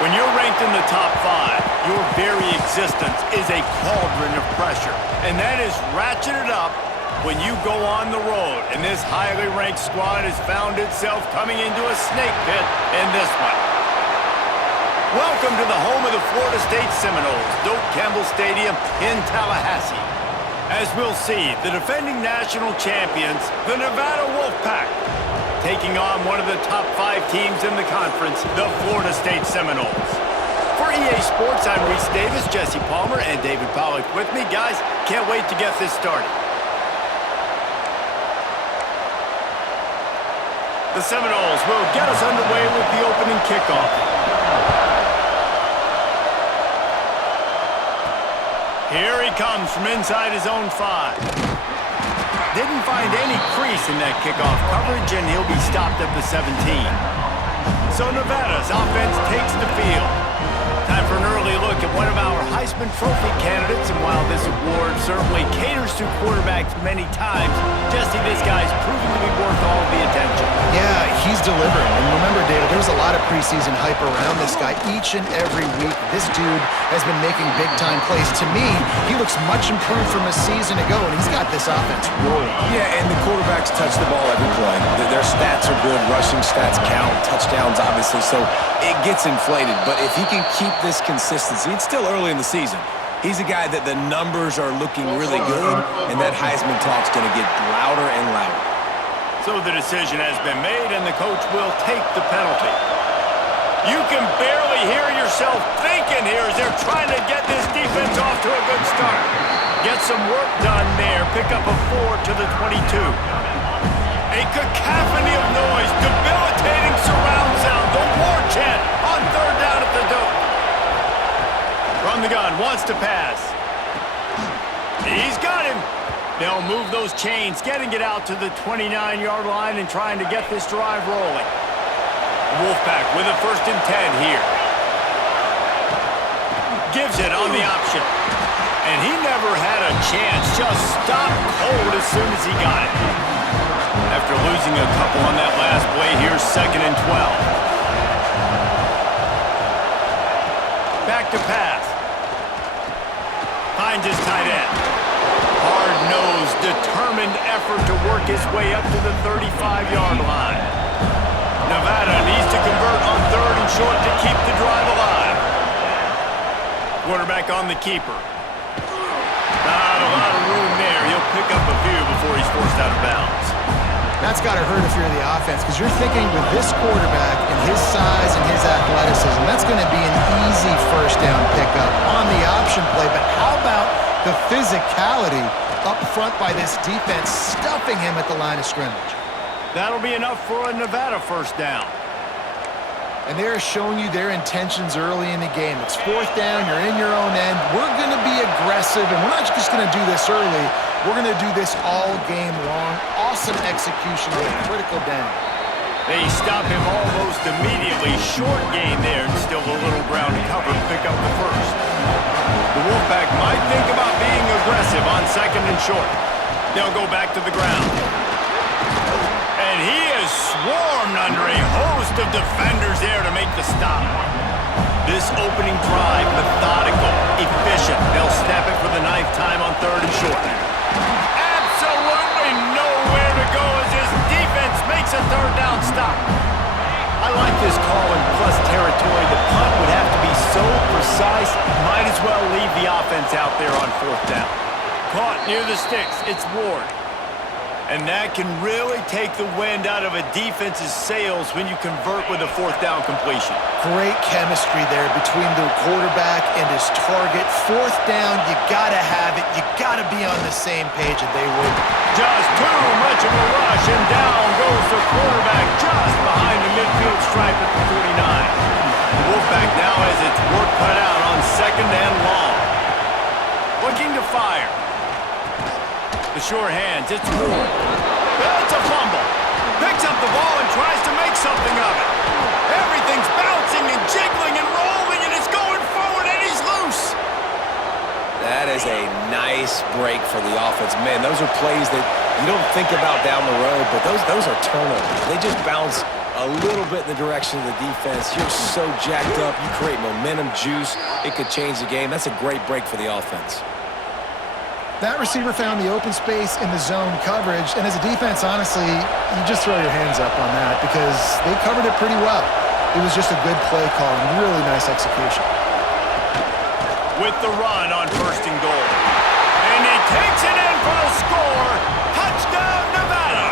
When you're ranked in the top 5, your very existence is a cauldron of pressure. And that is ratcheted up when you go on the road. And this highly ranked squad has found itself coming into a snake pit in this one. Welcome to the home of the Florida State Seminoles, Doak Campbell Stadium in Tallahassee. As we'll see, the defending national champions, the Nevada Wolfpack, taking on one of the top 5 teams in the conference, the Florida State Seminoles. For EA Sports, I'm Reese Davis, Jesse Palmer, and David Pollack with me. Guys, can't wait to get this started. The Seminoles will get us underway with the opening kickoff. Here he comes from inside his own 5. Didn't find any crease in that kickoff coverage, and he'll be stopped at the 17. So Nevada's offense takes the field. Time for an early look at one of our Heisman Trophy candidates, and while this award certainly caters to quarterbacks many times, Jesse, this guy's proven to be worth all the attention. Yeah, he's delivering. And remember, David, there's a lot of preseason hype around this guy each and every week. This dude has been making big-time plays. To me, he looks much improved from a season ago, and he's got this offense rolling. Yeah, and the quarterbacks touch the ball every play. Their stats are good. Rushing stats count. Touchdowns, obviously. So it gets inflated. But if he can keep this consistency, it's still early in the season. He's a guy that the numbers are looking really good, and that Heisman talk's going to get louder and louder. So the decision has been made, and the coach will take the penalty. You can barely hear yourself thinking here as they're trying to get this defense off to a good start. Get some work done there. Pick up a 4 to the 22. A cacophony of noise, debilitating surround sound, the war chant on third down at the Doak. From the gun, wants to pass. He's got him. They'll move those chains, getting it out to the 29-yard line and trying to get this drive rolling. Wolfpack with a 1st and 10 here. Gives it on the option. And he never had a chance, just stopped cold as soon as he got it. After losing a couple on that last play, here's 2nd and 12. Back to pass. Finds his tight end. Hard-nosed, determined effort to work his way up to the 35-yard line. Nevada needs to convert on 3rd and short to keep the drive alive. Quarterback on the keeper. Not a lot of room there. He'll pick up a few before he's forced out of bounds. That's got to hurt if you're the offense, because you're thinking with this quarterback and his size and his athleticism, that's going to be an easy 1st down pickup on the option play. But how about the physicality up front by this defense, stuffing him at the line of scrimmage? That'll be enough for a Nevada 1st down. And they're showing you their intentions early in the game. It's 4th down, you're in your own end. We're going to be aggressive, and we're not just going to do this early. We're going to do this all game long. Awesome execution on a critical down. They stop him almost immediately. Short gain there, and still a little ground to cover to pick up the 1st. The Wolfpack might think about being aggressive on 2nd and short. They'll go back to the ground. And he is swarmed under a host of defenders there to make the stop. This opening drive, methodical, efficient. They'll snap it for the 9th time on 3rd and short. Absolutely nowhere to go as his defense makes a 3rd down stop. I like this call in plus territory. The punt would have to be so precise, might as well leave the offense out there on 4th down. Caught near the sticks, it's Ward. And that can really take the wind out of a defense's sails when you convert with a 4th down completion. Great chemistry there between the quarterback and his target. 4th down, you got to have it. You got to be on the same page, and they would. Just too much of a rush, and down goes the quarterback just behind the midfield stripe at the 49. The Wolfpack now has its work cut out on 2nd and long. Looking to fire. The sure hands, it's Ward. It's a fumble. Picks up the ball and tries to make something of it. Everything's bouncing and jiggling and rolling, and it's going forward, and he's loose. That is a nice break for the offense. Man, those are plays that you don't think about down the road, but those are turnovers. They just bounce a little bit in the direction of the defense. You're so jacked up. You create momentum, juice. It could change the game. That's a great break for the offense. That receiver found the open space in the zone coverage, and as a defense, honestly, you just throw your hands up on that because they covered it pretty well. It was just a good play call and really nice execution. With the run on 1st and goal. And he takes it in for the score. Touchdown, Nevada!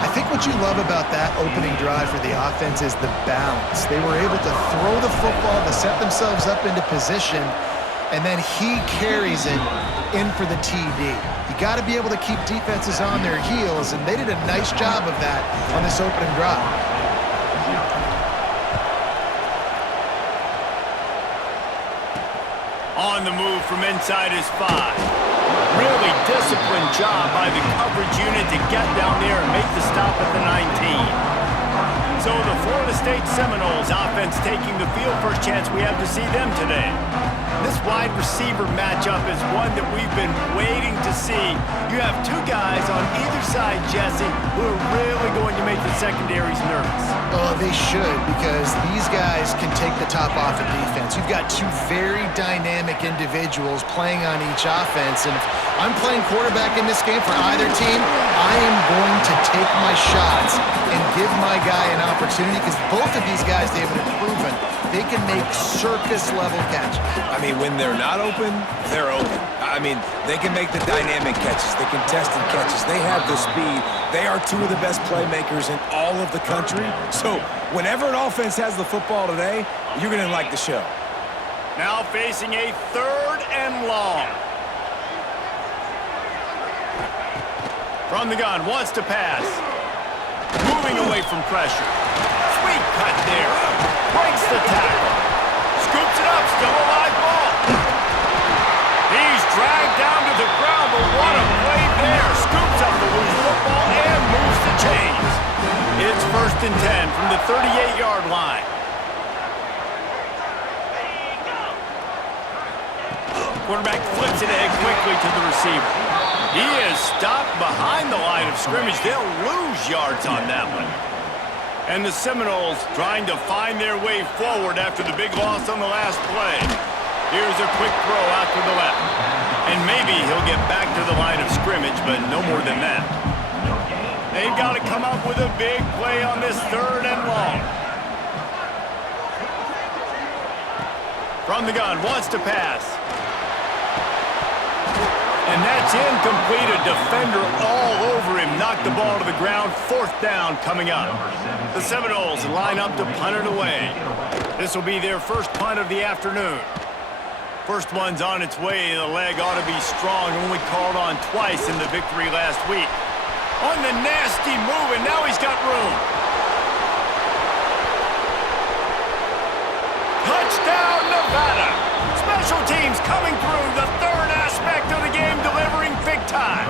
I think what you love about that opening drive for the offense is the balance. They were able to throw the football to set themselves up into position, and then he carries it in for the TD. You got to be able to keep defenses on their heels, and they did a nice job of that on this opening drive. On the move from inside his 5. Really disciplined job by the coverage unit to get down there and make the stop at the 19. So the Florida State Seminoles offense taking the field. First chance we have to see them today. This wide receiver matchup is one that we've been waiting to see. You have two guys on either side, Jesse, who are really going to make the secondaries nervous. Oh, they should, because these guys can take the top off of defense. You've got two very dynamic individuals playing on each offense, and if I'm playing quarterback in this game for either team, I am going to take my shots and give my guy an opportunity, because both of these guys, David, have proven they can make circus-level catches. I mean, when they're not open, they're open. I mean, they can make the dynamic catches, the contested catches. They have the speed. They are two of the best playmakers in all of the country. So whenever an offense has the football today, you're going to like the show. Now facing a 3rd and long. From the gun, wants to pass. Moving away from pressure. Sweet cut there. Breaks the tackle. Scoops it up, still a live ball. He's dragged down to the ground, but what a play there. Scoops up the loose football and moves the chains. It's 1st and 10 from the 38-yard line. Quarterback flips it ahead quickly to the receiver. He is stopped behind the line of scrimmage. They'll lose yards on that one. And the Seminoles trying to find their way forward after the big loss on the last play. Here's a quick throw out to the left. And maybe he'll get back to the line of scrimmage, but no more than that. They've got to come up with a big play on this 3rd and long. From the gun, wants to pass. And that's incomplete. A defender all over him. Knocked the ball to the ground. 4th down coming up. The Seminoles line up to punt it away. This will be their first punt of the afternoon. First one's on its way. The leg ought to be strong. Only called on twice in the victory last week. On the nasty move, and now he's got room. Touchdown, Nevada. Special teams coming through. The 3rd aspect of the game, delivering big time.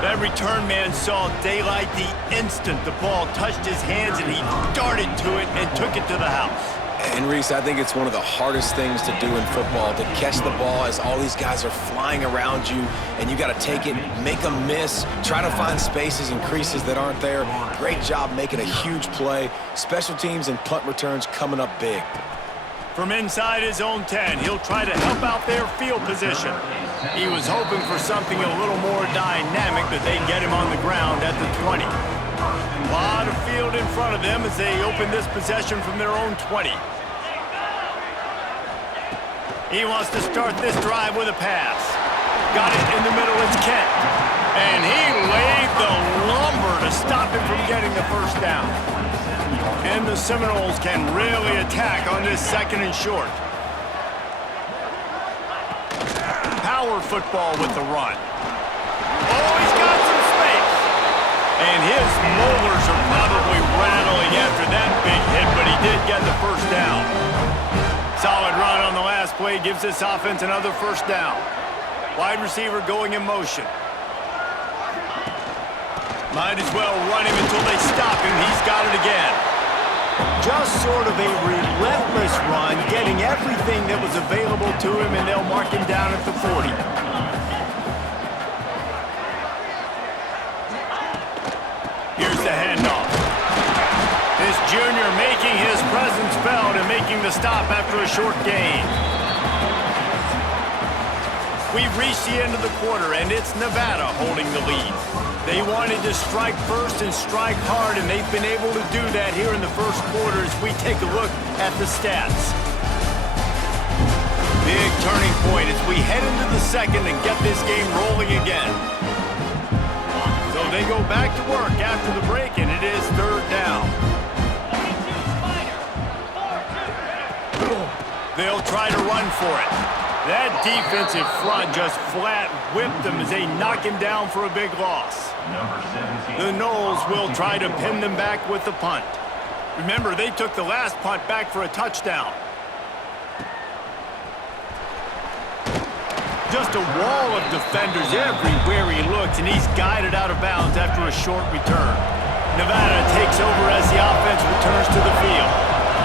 That return man saw daylight the instant the ball touched his hands, and he darted to it and took it to the house. And Reese, I think it's one of the hardest things to do in football, to catch the ball as all these guys are flying around you, and you got to take it, make them miss, try to find spaces and creases that aren't there. Great job making a huge play. Special teams and punt returns coming up big. From inside his own 10, he'll try to help out their field position. He was hoping for something a little more dynamic, but they get him on the ground at the 20. A lot of field in front of them as they open this possession from their own 20. He wants to start this drive with a pass. Got it in the middle, it's Kent. And he laid the lumber to stop him from getting the first down. And the Seminoles can really attack on this 2nd and short. Power football with the run. Oh, he's got some space. And his molars are probably rattling after that big hit, but he did get the first down. Solid run on the last play gives this offense another first down. Wide receiver going in motion. Might as well run him until they stop him. He's got it again. Just sort of a relentless run, getting everything that was available to him, and they'll mark him down at the 40. Here's the the handoff. This junior making his presence felt and making the stop after a short gain. We've reached the end of the quarter, and it's Nevada holding the lead. They wanted to strike first and strike hard, and they've been able to do that here in the first quarter as we take a look at the stats. Big turning point as we head into the second and get this game rolling again. So they go back to work after the break, and it is third down. They'll try to run for it. That defensive front just flat whipped them as they knock him down for a big loss. The Noles will try to pin them back with the punt. Remember, they took the last punt back for a touchdown. Just a wall of defenders everywhere he looks, and he's guided out of bounds after a short return. Nevada takes over as the offense returns to the field.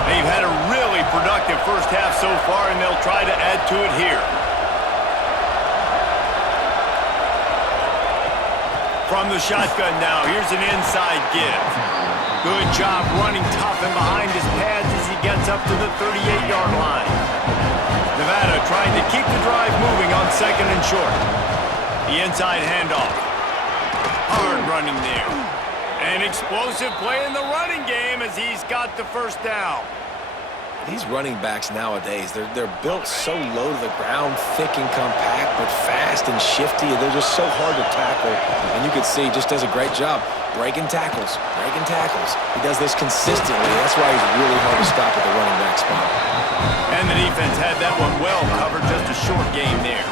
They've had a really productive first half so far, and they'll try to add to it here. From the shotgun now, here's an inside give. Good job running tough and behind his pads as he gets up to the 38-yard line. Nevada trying to keep the drive moving on second and short. The inside handoff. Hard running there. An explosive play in the running game as he's got the first down. These running backs nowadays, they're built so low to the ground, thick and compact, but fast and shifty. They're just so hard to tackle. And you can see he just does a great job breaking tackles, breaking tackles. He does this consistently. That's why he's really hard to stop at the running back spot. And the defense had that one well covered, just a short game there.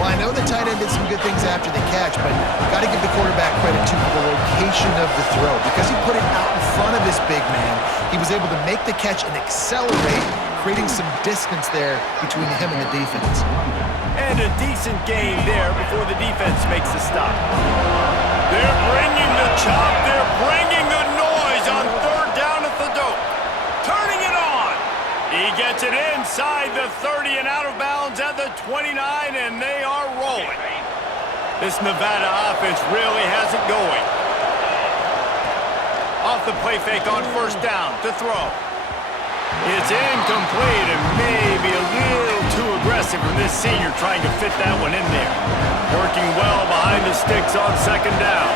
Well, I know the tight end did some good things after the catch, but got to give the quarterback credit to the location of the throw. Because he put it out in front of his big man, he was able to make the catch and accelerate, creating some distance there between him and the defense. And a decent gain there before the defense makes the stop. They're bringing the chop, they're bringing the noise on third down at the dope. Turning it on. He gets it inside the 30 and out of bounds at the 29, and they are rolling. This Nevada offense really has it going. Off the play fake on first down to throw. It's incomplete and maybe a little too aggressive from this senior trying to fit that one in there. Working well behind the sticks on second down.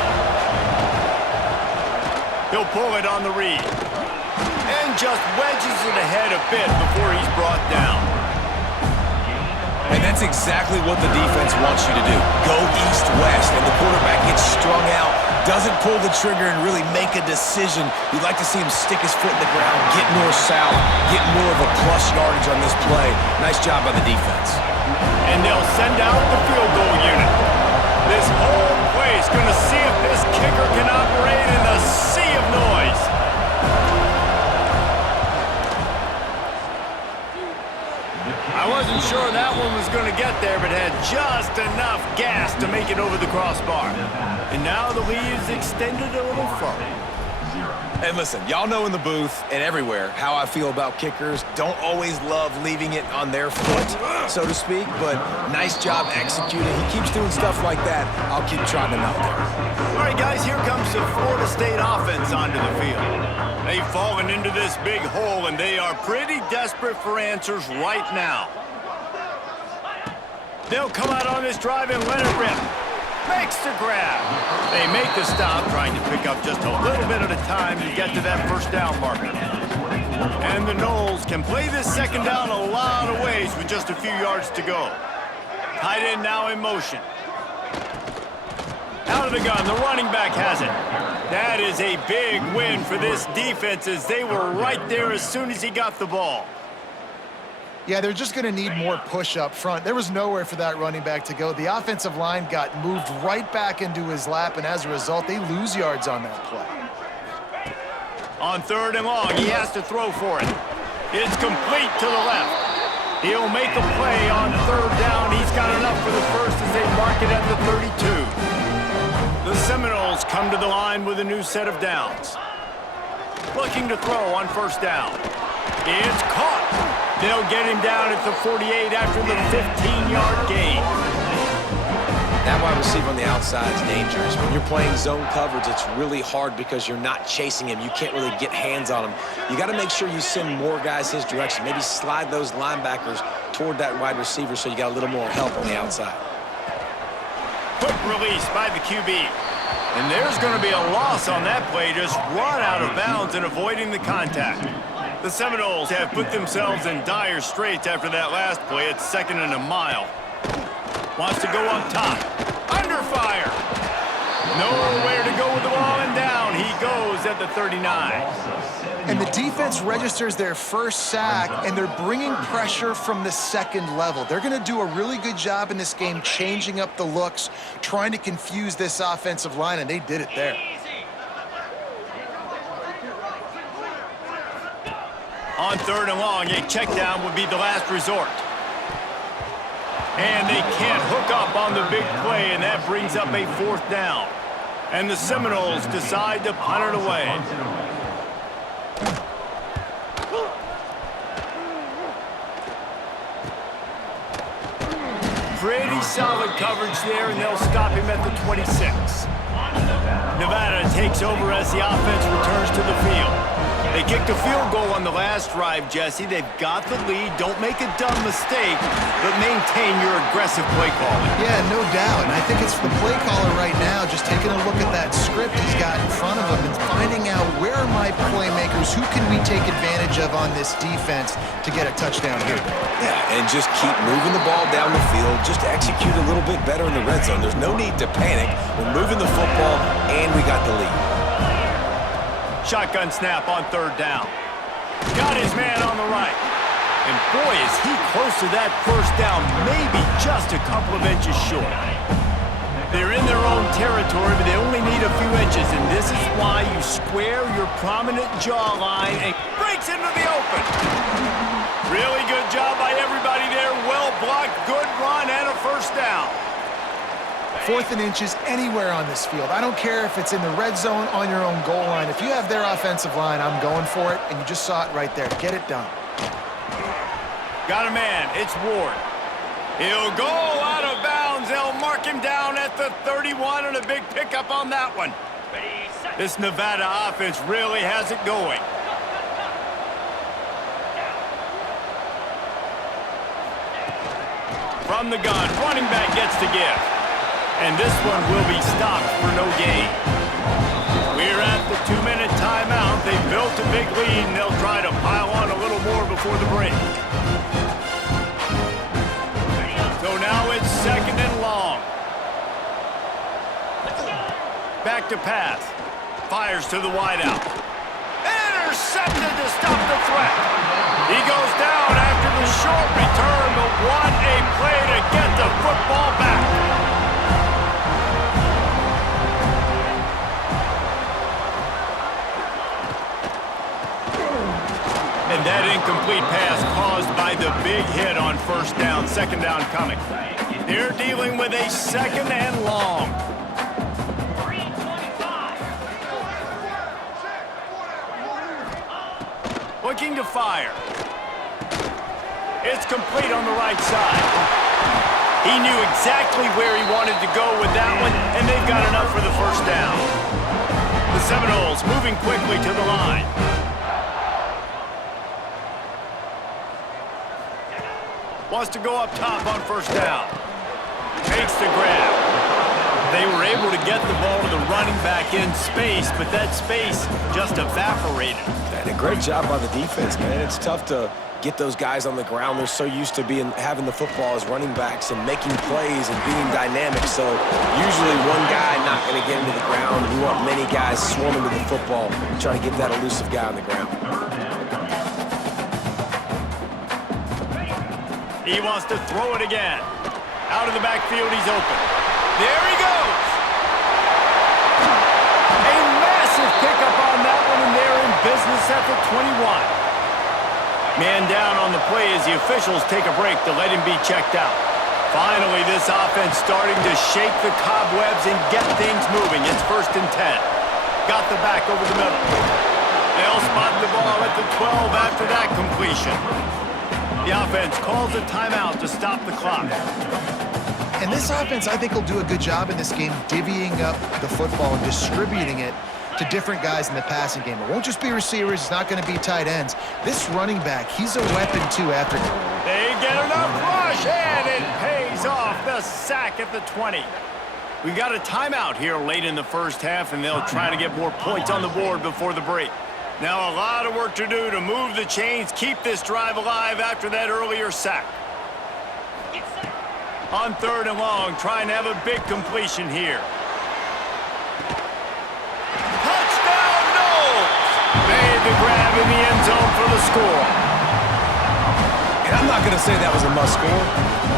He'll pull it on the read. And just wedges it ahead a bit before he's brought down. And that's exactly what the defense wants you to do. Go east-west, and the quarterback gets strung out, doesn't pull the trigger and really make a decision. You'd like to see him stick his foot in the ground, get north-south, get more of a plus yardage on this play. Nice job by the defense. And they'll send out the field goal unit. This whole play is going to see if this kicker can operate in the sea of noise. I wasn't sure that one was going to get there, but had just enough gas to make it over the crossbar. And now the lead is extended a little further. And listen, y'all know in the booth and everywhere how I feel about kickers. Don't always love leaving it on their foot, so to speak, but nice job executing. He keeps doing stuff like that. I'll keep trotting him out there. All right, guys, here comes the Florida State offense onto the field. They've fallen into this big hole, and they are pretty desperate for answers right now. They'll come out on this drive and let it rip. Makes the grab. They make the stop, trying to pick up just a little bit at a time to get to that first down marker. And the Noles can play this second down a lot of ways with just a few yards to go. Tight end now in motion. Out of the gun, the running back has it. That is a big win for this defense as they were right there as soon as he got the ball. Yeah, they're just going to need more push up front. There was nowhere for that running back to go. The offensive line got moved right back into his lap, and as a result, they lose yards on that play. On third and long, he has to throw for it. It's complete to the left. He'll make a play on third down. He's got enough for the first as they mark it at the 32. The Seminoles come to the line with a new set of downs. Looking to throw on first down. It's caught. They'll get him down at the 48 after the 15-yard gain. That wide receiver on the outside is dangerous. When you're playing zone coverage, it's really hard because you're not chasing him. You can't really get hands on him. You got to make sure you send more guys his direction. Maybe slide those linebackers toward that wide receiver so you got a little more help on the outside. Quick release by the QB. And there's going to be a loss on that play, just run out of bounds and avoiding the contact. The Seminoles have put themselves in dire straits after that last play. It's 2nd and a mile. Wants to go up top. Under fire. Nowhere to go with the ball, and down he goes at the 39. And the defense registers their first sack, and they're bringing pressure from the second level. They're going to do a really good job in this game changing up the looks, trying to confuse this offensive line, and they did it there. On 3rd and long, a check down would be the last resort. And they can't hook up on the big play, and that brings up a 4th down. And the Seminoles decide to punt it away. Pretty solid coverage there, and they'll stop him at the 26. Nevada takes over as the offense returns to the field. They kicked a field goal on the last drive, Jesse. They've got the lead. Don't make a dumb mistake, but maintain your aggressive play calling. Yeah, no doubt. And I think it's the play caller right now just taking a look at that script he's got in front of him and finding out where are my playmakers, who can we take advantage of on this defense to get a touchdown here. Yeah, and just keep moving the ball down the field. Just execute a little bit better in the red zone. There's no need to panic. We're moving the football, and we got the lead. Shotgun snap on 3rd down. Got his man on the right. And boy, is he close to that 1st down, maybe just a couple of inches short. They're in their own territory, but they only need a few inches, and this is why you square your prominent jawline and breaks into the open. Really good job by everybody there. Well blocked, good run, and a 1st down. 4th and inches anywhere on this field. I don't care if it's in the red zone, on your own goal line. If you have their offensive line, I'm going for it, and you just saw it right there. Get it done. Got a man. It's Ward. He'll go out of bounds. They'll mark him down at the 31, and a big pickup on that one. This Nevada offense really has it going. From the gun, running back gets to give. And this one will be stopped for no gain. We're at the 2-minute timeout. They built a big lead, and they'll try to pile on a little more before the break. So now it's 2nd and long. Back to pass. Fires to the wideout. Intercepted to stop the threat. He goes down after the short return, but what a play to get the football back. And that incomplete pass caused by the big hit on 1st down, 2nd down coming. They're dealing with a 2nd and long. Looking to fire. It's complete on the right side. He knew exactly where he wanted to go with that one, and they've got enough for the 1st down. The Seminoles moving quickly to the line. Wants to go up top on 1st down. Takes the grab. They were able to get the ball to the running back in space, but that space just evaporated. And a great job by the defense, man. It's tough to get those guys on the ground. They're so used to having the football as running backs and making plays and being dynamic. So usually one guy not going to get into the ground. You want many guys swarming to the football, trying to get that elusive guy on the ground. He wants to throw it again. Out of the backfield, he's open. There he goes. A massive pickup on that one, and they're in business at the 21. Man down on the play as the officials take a break to let him be checked out. Finally, this offense starting to shake the cobwebs and get things moving. It's 1st and 10. Got the back over the middle. They'll spot the ball at the 12 after that completion. The offense calls a timeout to stop the clock. And this offense, I think, will do a good job in this game divvying up the football and distributing it to different guys in the passing game. It won't just be receivers. It's not going to be tight ends. This running back, he's a weapon, too, after. They get enough rush, and it pays off. The sack at the 20. We got a timeout here late in the first half, and they'll try to get more points on the board before the break. Now a lot of work to do to move the chains, keep this drive alive after that earlier sack. On 3rd and long, trying to have a big completion here. Touchdown, Knowles! Made the grab in the end zone for the score. And I'm not going to say that was a must score,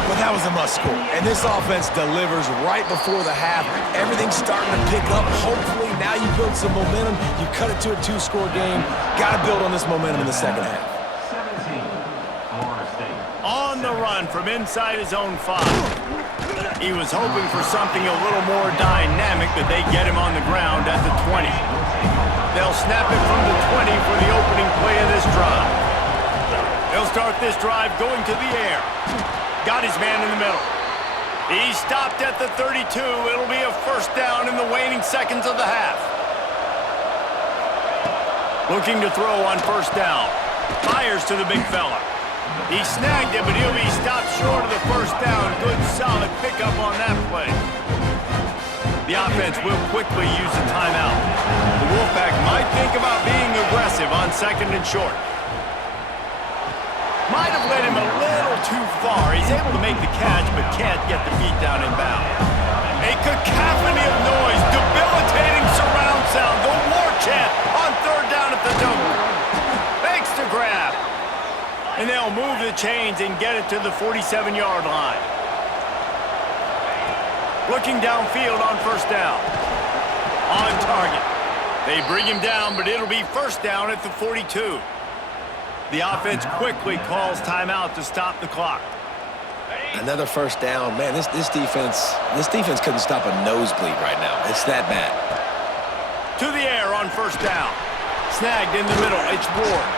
but that was a must score. And this offense delivers right before the half. Everything's starting to pick up. Hopefully now you build some momentum. You cut it to a 2-score game. Got to build on this momentum in the second half. On the run from inside his own 5. He was hoping for something a little more dynamic, but they get him on the ground at the 20. They'll snap it from the 20 for the opening play of this drive. They'll start this drive going to the air. Got his man in the middle. He stopped at the 32. It'll be a first down in the waning seconds of the half. Looking to throw on first down. Fires to the big fella. He snagged it, but he'll be stopped short of the first down. Good, solid pickup on that play. The offense will quickly use a timeout. The Wolfpack might think about being aggressive on 2nd and short. Might have led him a little too far. He's able to make the catch, but can't get the feet down in bounds. A cacophony of noise, debilitating surround sound. The war chant on 3rd down at the Dover. Makes the grab. And they'll move the chains and get it to the 47-yard line. Looking downfield on first down. On target. They bring him down, but it'll be first down at the 42. The offense quickly calls timeout to stop the clock. Another first down. Man, this defense couldn't stop a nosebleed right now. It's that bad. To the air on first down. Snagged in the middle. It's Ward.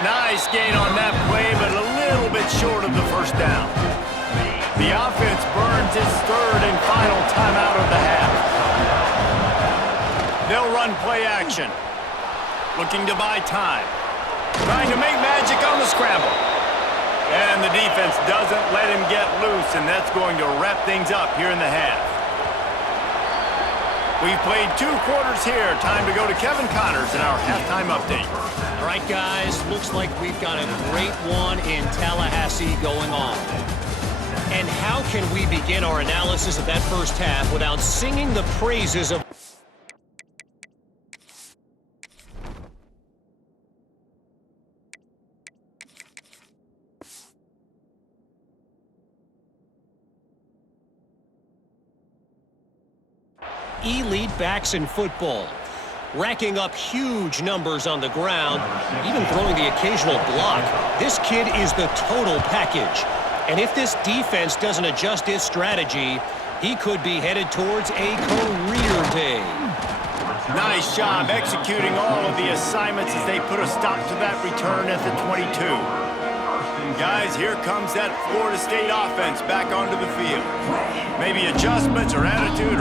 Nice gain on that play, but a little bit short of the first down. The offense burns its 3rd and final timeout of the half. They'll run play action. Looking to buy time. Trying to make magic on the scramble. And the defense doesn't let him get loose, and that's going to wrap things up here in the half. We've played 2 quarters here. Time to go to Kevin Connors in our halftime update. All right, guys, looks like we've got a great one in Tallahassee going on. And how can we begin our analysis of that first half without singing the praises of... elite backs in football, racking up huge numbers on the ground, even throwing the occasional block. This kid is the total package. And if this defense doesn't adjust its strategy, he could be headed towards a career day. Nice job executing all of the assignments as they put a stop to that return at the 22. Guys, here comes that Florida State offense back onto the field. Maybe adjustments or attitude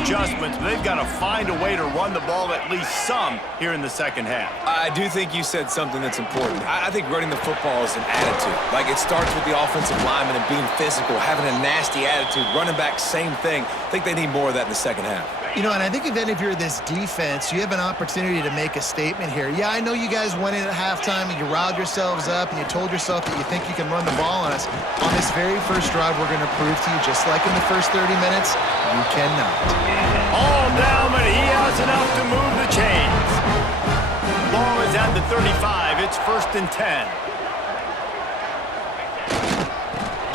adjustments, but they've got to find a way to run the ball at least some here in the second half. I do think you said something that's important. I think running the football is an attitude. Like, it starts with the offensive lineman and being physical, having a nasty attitude. Running back, same thing. I think they need more of that in the second half. You know, and I think if you're this defense, you have an opportunity to make a statement here. Yeah, I know you guys went in at halftime and you riled yourselves up and you told yourself that you think you can run the ball on us. On this very first drive, we're going to prove to you, just like in the first 30 minutes, you cannot. All down, but he has enough to move the chains. Ball is at the 35. It's 1st and 10.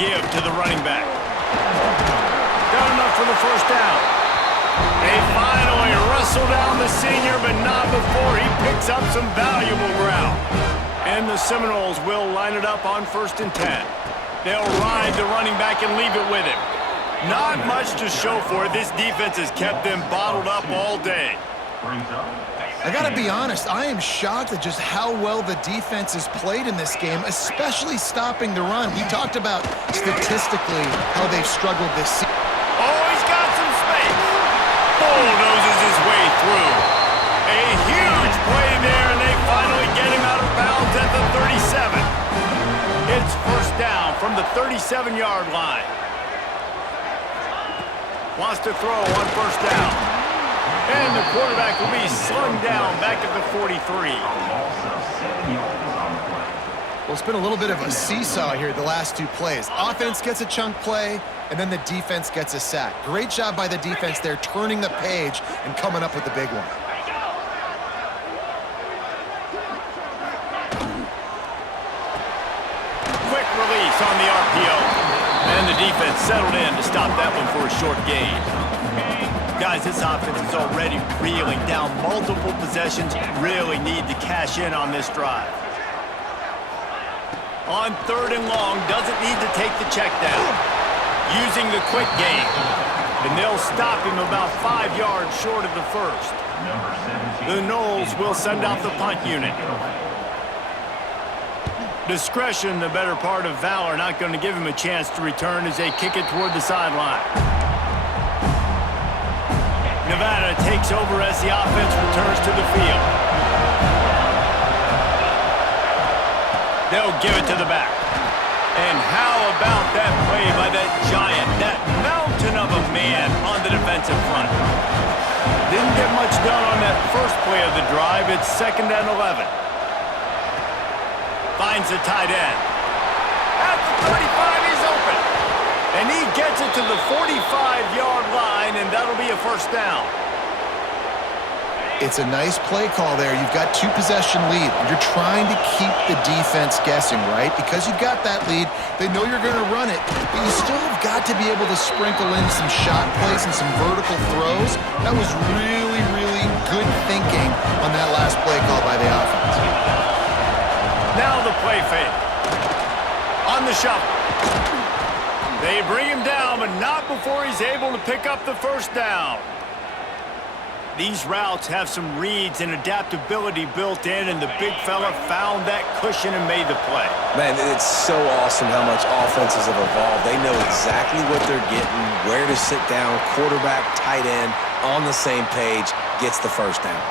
Give to the running back. Got enough for the first down. They finally wrestle down the senior, but not before he picks up some valuable ground. And the Seminoles will line it up on 1st and 10. They'll ride the running back and leave it with him. Not much to show for it. This defense has kept them bottled up all day. I got to be honest, I am shocked at just how well the defense has played in this game, especially stopping the run. We talked about statistically how they've struggled this season. Oh, he's got some space. Bulldozes his way through. A huge play there, and they finally get him out of bounds at the 37. It's first down from the 37-yard line. Wants to throw on first down. And the quarterback will be slung down back at the 43. Well, it's been a little bit of a seesaw here the last two plays. Offense gets a chunk play, and then the defense gets a sack. Great job by the defense there, turning the page and coming up with the big one. Quick release on the RPO. And the defense settled in to stop that one for a short gain. Guys, this offense is already reeling down multiple possessions. Really need to cash in on this drive. On third and long, doesn't need to take the check down. Using the quick game. And they'll stop him about 5 yards short of the first. The Noles will send out the punt unit. Discretion, the better part of valor, not going to give him a chance to return as they kick it toward the sideline. Nevada takes over as the offense returns to the field. They'll give it to the back. And how about that play by that giant, that mountain of a man on the defensive front? Didn't get much done on that first play of the drive. It's 2nd and 11. Finds the tight end. At the 35, he's open. And he gets it to the 45-yard line, and that'll be a first down. It's a nice play call there. You've got 2-possession lead. You're trying to keep the defense guessing, right? Because you've got that lead, they know you're going to run it, but you still have got to be able to sprinkle in some shot plays and some vertical throws. That was really, really good thinking on that last play call by the offense. Now the play fake. On the shuffle. They bring him down, but not before he's able to pick up the first down. These routes have some reads and adaptability built in, and the big fella found that cushion and made the play. Man, it's so awesome how much offenses have evolved. They know exactly what they're getting, where to sit down, quarterback, tight end, on the same page, gets the first down.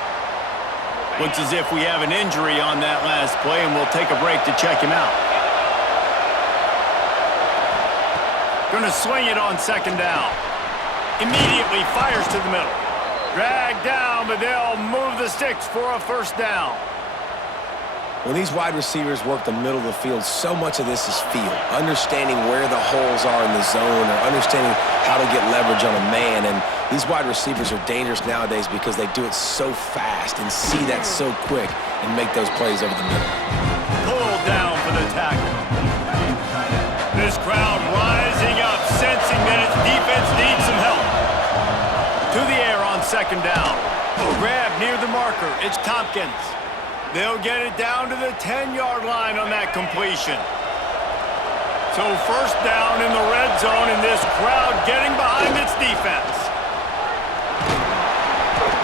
Looks as if we have an injury on that last play, and we'll take a break to check him out. Gonna swing it on 2nd down. Immediately fires to the middle. Dragged down, but they'll move the sticks for a first down. When these wide receivers work the middle of the field, so much of this is feel. Understanding where the holes are in the zone, or understanding how to get leverage on a man. And these wide receivers are dangerous nowadays because they do it so fast and see that so quick and make those plays over the middle. Pulled down for the tackle. This crowd rising up, sensing that its defense needs some help. To the air on 2nd down. Grab near the marker. It's Tompkins. They'll get it down to the 10-yard line on that completion. So first down in the red zone, and this crowd getting behind its defense.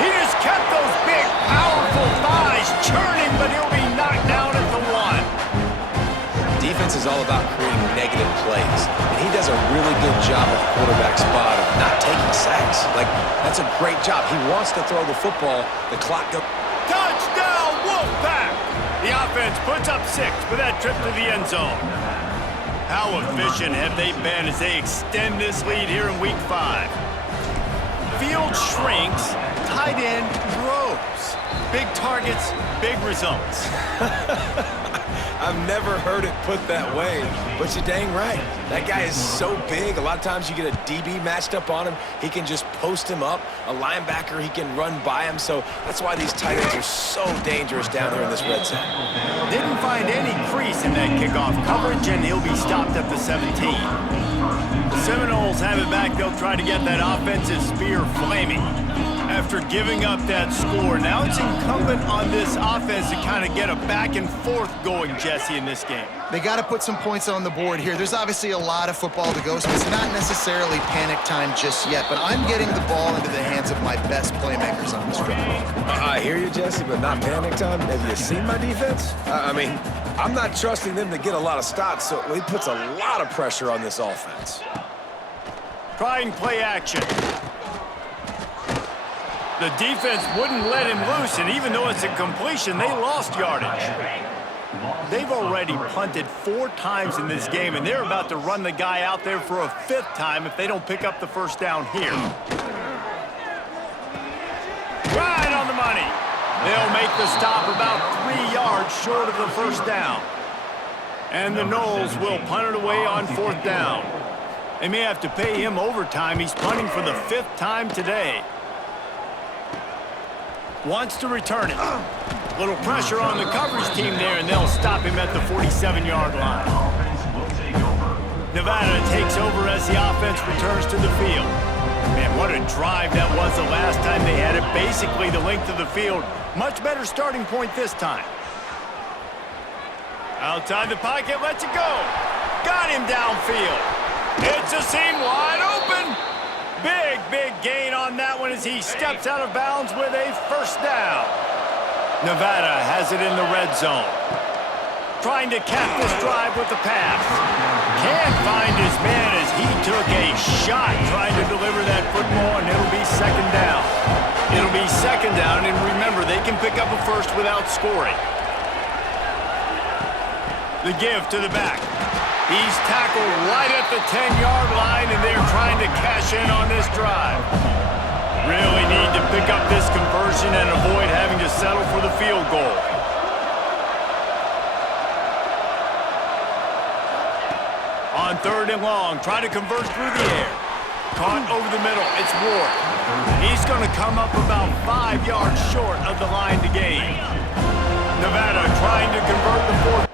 He just kept those big, powerful thighs churning, but he'll be knocked down at the 1. Defense is all about creating negative plays, and he does a really good job of quarterback spot of not taking sacks. Like, that's a great job. He wants to throw the football. The clock goes. Touchdown, Wolfpack! The offense puts up 6 with that trip to the end zone. How efficient have they been as they extend this lead here in Week 5? Field shrinks, tight end grows. Big targets, big results. I've never heard it put that way, but you're dang right. That guy is so big. A lot of times you get a DB matched up on him. He can just post him up. A linebacker, he can run by him. So that's why these tight ends are so dangerous down here in this red zone. Didn't find any crease in that kickoff coverage, and he'll be stopped at the 17. The Seminoles have it back. They'll try to get that offensive spear flaming. After giving up that score, now it's incumbent on this offense to kind of get a back and forth going, Jesse, in this game. They got to put some points on the board here. There's obviously a lot of football to go, so it's not necessarily panic time just yet, but I'm getting the ball into the hands of my best playmakers on this drive. I hear you, Jesse, but not panic time. Have you seen my defense? I mean, I'm not trusting them to get a lot of stops, so it puts a lot of pressure on this offense. Trying play action. The defense wouldn't let him loose, and even though it's a completion, they lost yardage. They've already punted 4 times in this game, and they're about to run the guy out there for a 5th time if they don't pick up the first down here. Right on the money. They'll make the stop about 3 yards short of the first down. And the Noles will punt it away on 4th down. They may have to pay him overtime. He's punting for the 5th time today. Wants to return it. Little pressure on the coverage team there, and they'll stop him at the 47-yard line. Nevada takes over as the offense returns to the field. Man, what a drive that was the last time they had it. Basically the length of the field. Much better starting point this time. Outside the pocket, lets it go. Got him downfield. It's a seam wide open. Big gain on that one as he steps out of bounds with a first down. Nevada has it in the red zone. Trying to cap this drive with the pass. Can't find his man as he took a shot trying to deliver that football, and it'll be 2nd down. It'll be 2nd down, and remember, they can pick up a first without scoring. The give to the back. He's tackled right at the 10-yard line, and they're trying to cash in on this drive. Really need to pick up this conversion and avoid having to settle for the field goal. On 3rd and long, try to convert through the air. Caught over the middle. It's Ward. He's going to come up about 5 yards short of the line to gain. Nevada trying to convert the 4th.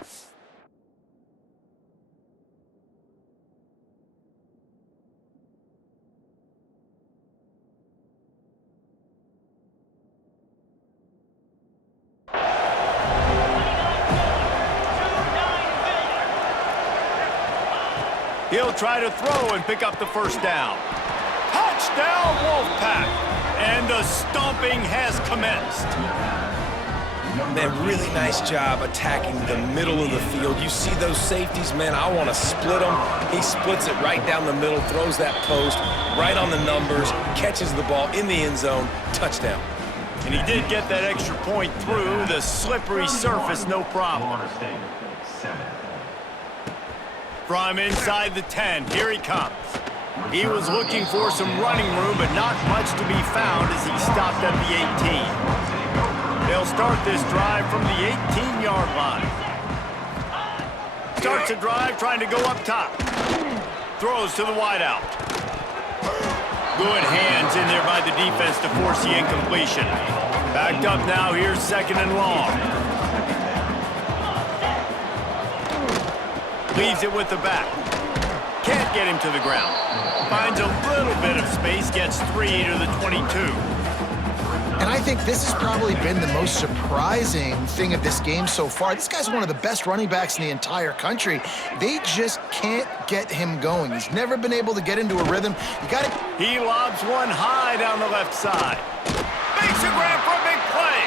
He'll try to throw and pick up the first down. Touchdown, Wolfpack! And the stomping has commenced. Man, really nice job attacking the middle of the field. You see those safeties, man, I want to split them. He splits it right down the middle, throws that post, right on the numbers, catches the ball in the end zone, touchdown. And he did get that extra point through the slippery surface, no problem. From inside the 10, here he comes. He was looking for some running room, but not much to be found as he stopped at the 18. They'll start this drive from the 18-yard line. Starts a drive trying to go up top. Throws to the wideout. Good hands in there by the defense to force the incompletion. Backed up now, here's 2nd and long. Leaves it with the back. Can't get him to the ground. Finds a little bit of space, gets 3 to the 22. And I think this has probably been the most surprising thing of this game so far. This guy's one of the best running backs in the entire country. They just can't get him going. He's never been able to get into a rhythm. He lobs one high down the left side. Makes a grab for a big play.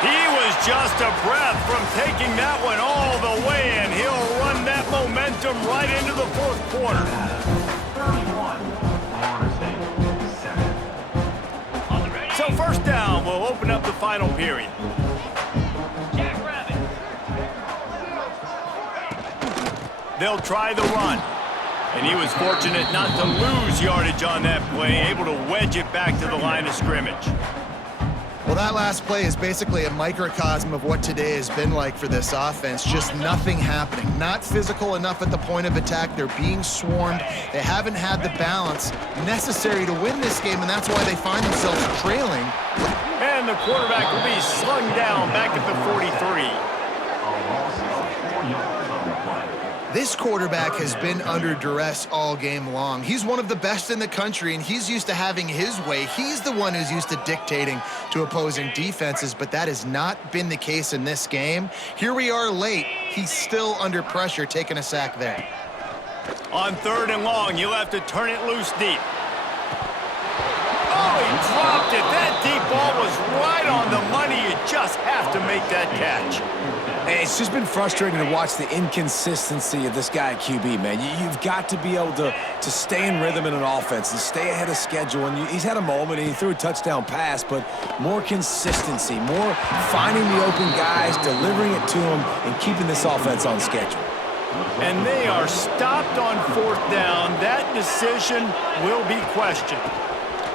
He was just a breath from taking that one all the way, and he'll run that momentum right into the 4th quarter. So 1st down will open up the final period. They'll try the run. And he was fortunate not to lose yardage on that play, able to wedge it back to the line of scrimmage. Well, that last play is basically a microcosm of what today has been like for this offense. Just nothing happening. Not physical enough at the point of attack. They're being swarmed. They haven't had the balance necessary to win this game, and that's why they find themselves trailing. And the quarterback will be slung down back at the 43. This quarterback has been under duress all game long. He's one of the best in the country, and he's used to having his way. He's the one who's used to dictating to opposing defenses, but that has not been the case in this game. Here we are late. He's still under pressure, taking a sack there. On 3rd and long, you'll have to turn it loose deep. Oh, he dropped it. That deep ball was right on the money. You just have to make that catch. It's just been frustrating to watch the inconsistency of this guy at QB, man. You've got to be able to stay in rhythm in an offense and stay ahead of schedule. And he's had a moment, and he threw a touchdown pass, but more consistency, more finding the open guys, delivering it to them, and keeping this offense on schedule. And they are stopped on 4th down. That decision will be questioned.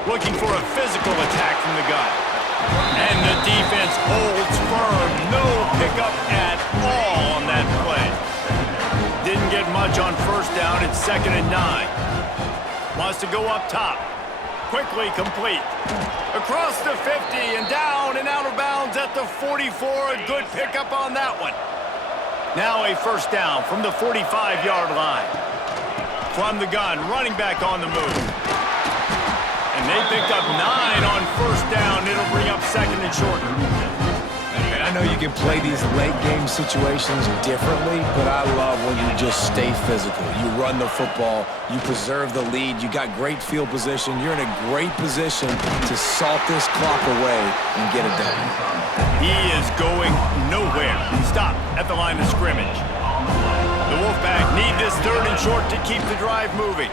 Looking for a physical attack from the gun. And the defense holds firm. No pickup at all on that play. Didn't get much on 1st down. It's 2nd and 9. Wants to go up top. Quickly complete. Across the 50 and down and out of bounds at the 44. A good pickup on that one. Now a 1st down from the 45-yard line. From the gun, running back on the move. And they picked up 9 on 1st down. It'll bring up 2nd and short. And I know you can play these late game situations differently, but I love when you just stay physical. You run the football, you preserve the lead, you got great field position, you're in a great position to salt this clock away and get it done. He is going nowhere. Stop at the line of scrimmage. The Wolfpack need this 3rd and short to keep the drive moving.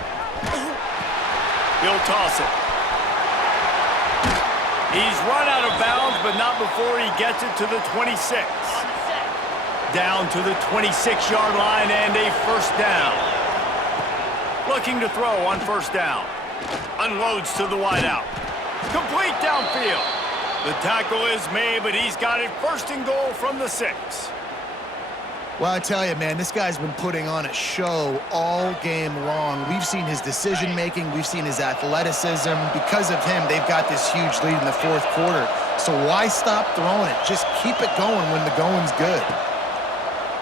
He'll toss it. He's run out of bounds, but not before he gets it to the 26. Down to the 26-yard line and a 1st down. Looking to throw on 1st down. Unloads to the wideout. Complete downfield. The tackle is made, but he's got it 1st and goal from the 6. Well, I tell you, man, this guy's been putting on a show all game long. We've seen his decision-making. We've seen his athleticism. Because of him, they've got this huge lead in the 4th quarter. So why stop throwing it? Just keep it going when the going's good.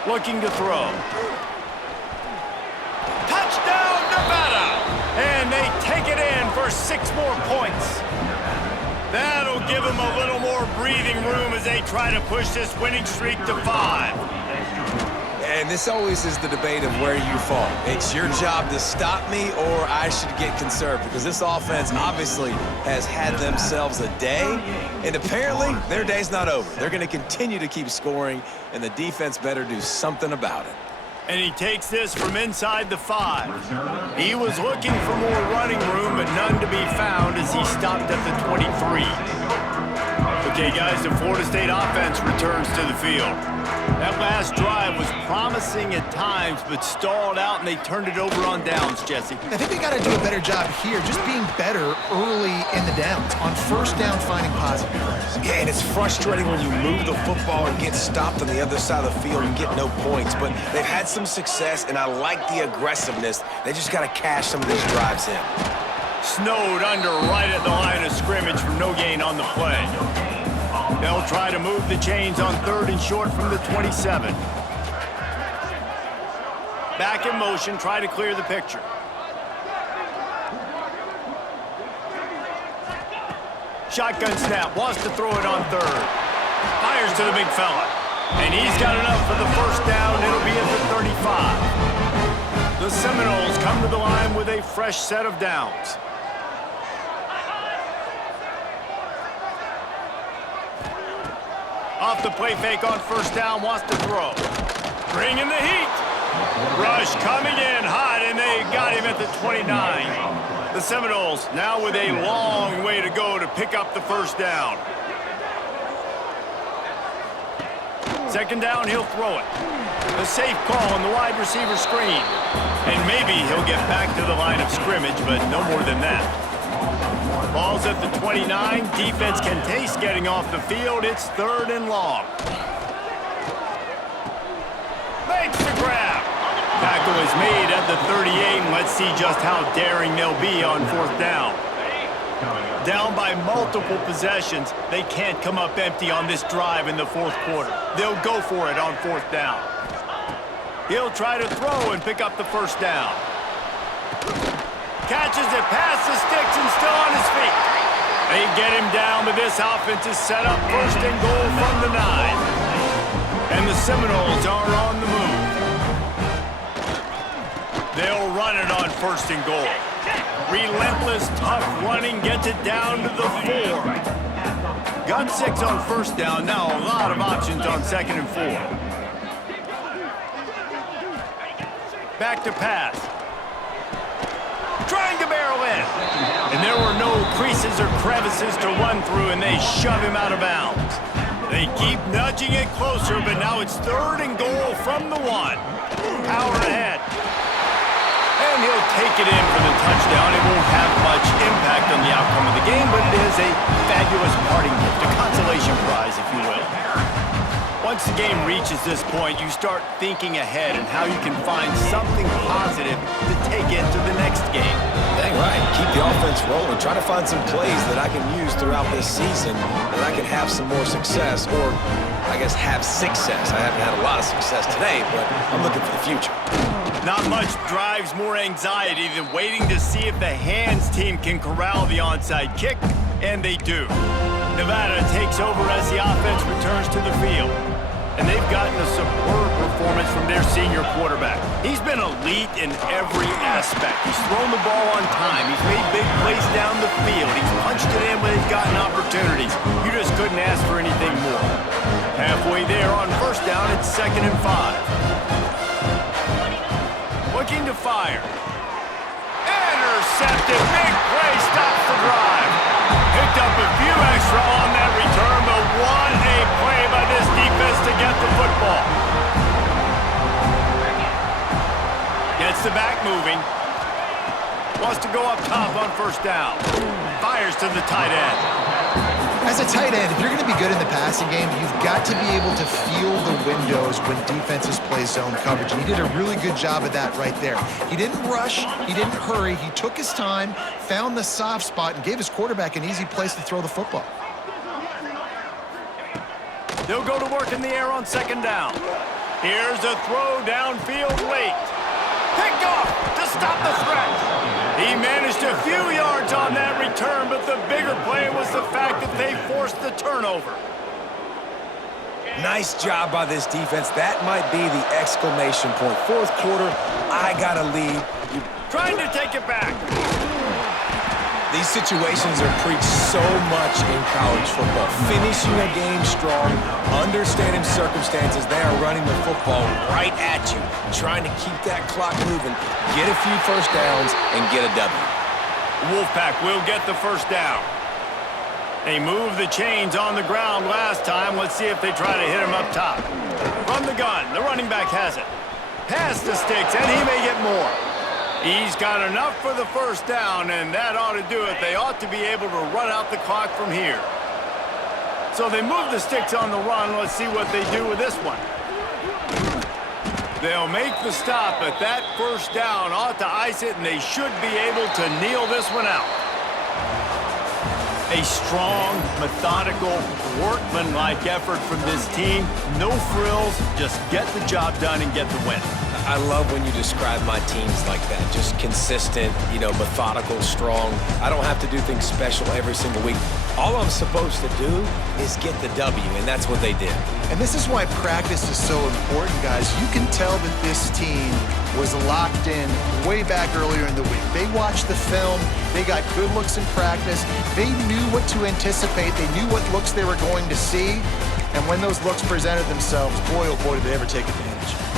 Looking to throw. Touchdown, Nevada! And they take it in for 6 more points. That'll give them a little more breathing room as they try to push this winning streak to 5. And this always is the debate of where you fall. It's your job to stop me, or I should get conserved, because this offense obviously has had themselves a day, and apparently their day's not over. They're going to continue to keep scoring, and the defense better do something about it. And he takes this from inside the 5. He was looking for more running room, but none to be found as he stopped at the 23. Okay, guys, the Florida State offense returns to the field. That last drive was promising at times, but stalled out, and they turned it over on downs, Jesse. I think they got to do a better job here, just being better early in the downs. On 1st down, finding positive plays. Yeah, and it's frustrating when you move the football and get stopped on the other side of the field and get no points, but they've had some success, and I like the aggressiveness. They just got to cash some of these drives in. Snowed under right at the line of scrimmage for no gain on the play. They'll try to move the chains on 3rd and short from the 27. Back in motion, try to clear the picture. Shotgun snap, wants to throw it on 3rd. Fires to the big fella. And he's got enough for the 1st down. It'll be at the 35. The Seminoles come to the line with a fresh set of downs. Off the play fake on 1st down, wants to throw. Bringing the heat. Rush coming in hot, and they got him at the 29. The Seminoles now with a long way to go to pick up the 1st down. 2nd down, he'll throw it. A safe call on the wide receiver screen. And maybe he'll get back to the line of scrimmage, but no more than that. Ball's at the 29. Defense can taste getting off the field. It's 3rd and long. Makes the grab. Tackle is made at the 38, and let's see just how daring they'll be on 4th down. Down by multiple possessions, they can't come up empty on this drive in the 4th quarter. They'll go for it on 4th down. He'll try to throw and pick up the first down. Catches it past the sticks and still on his feet. They get him down, but this offense is set up first and goal from the 9. And the Seminoles are on the move. They'll run it on first and goal. Relentless, tough running gets it down to the 4. Got 6 on first down. Now a lot of options on second and 4. Back to pass. Trying to barrel in. And there were no creases or crevices to run through, and they shove him out of bounds. They keep nudging it closer, but now it's third and goal from the 1. Power ahead. And he'll take it in for the touchdown. It won't have much impact on the outcome of the game, but it is a fabulous parting gift, a consolation prize, if you will. Once the game reaches this point, you start thinking ahead and how you can find something positive to take into the next game. Dang right. Keep the offense rolling. Try to find some plays that I can use throughout this season that I can have some more success, or I guess have success. I haven't had a lot of success today, but I'm looking for the future. Not much drives more anxiety than waiting to see if the hands team can corral the onside kick, and they do. Nevada takes over as the offense returns to the field. And they've gotten a superb performance from their senior quarterback. He's been elite in every aspect. He's thrown the ball on time. He's made big plays down the field. He's punched it in when he's gotten opportunities. You just couldn't ask for anything more. Halfway there on first down, it's second and 5. Looking to fire. Intercepted. Big play. Stops the drive. Picked up a few extra on that return, but what a play by this defense to get the football. Gets the back moving. Wants to go up top on first down. Fires to the tight end. As a tight end, if you're going to be good in the passing game, you've got to be able to feel the windows when defenses play zone coverage. And he did a really good job of that right there. He didn't rush. He didn't hurry. He took his time, found the soft spot, and gave his quarterback an easy place to throw the football. They'll go to work in the air on second down. Here's a throw downfield late. Picked off to stop the threat. He managed a few yards on that return, but the bigger play was the fact that they forced the turnover. Nice job by this defense. That might be the exclamation point. Fourth quarter, I got a lead. Trying to take it back. These situations are preached so much in college football. Finishing a game strong, understanding circumstances. They are running the football right at you, trying to keep that clock moving, get a few first downs, and get a W. Wolfpack will get the first down. They moved the chains on the ground last time. Let's see if they try to hit him up top. From the gun, the running back has it. Past the sticks, and he may get more. He's got enough for the first down, and that ought to do it. They ought to be able to run out the clock from here. So they move the sticks on the run. Let's see what they do with this one. They'll make the stop, but that first down ought to ice it, and they should be able to kneel this one out. A strong, methodical, workman-like effort from this team. No frills, just get the job done and get the win. I love when you describe my teams like that. Just consistent, methodical, strong. I don't have to do things special every single week. All I'm supposed to do is get the W, and that's what they did. And this is why practice is so important, guys. You can tell that this team was locked in way back earlier in the week. They watched the film. They got good looks in practice. They knew what to anticipate. They knew what looks they were going to see. And when those looks presented themselves, boy, oh boy, did they ever take advantage.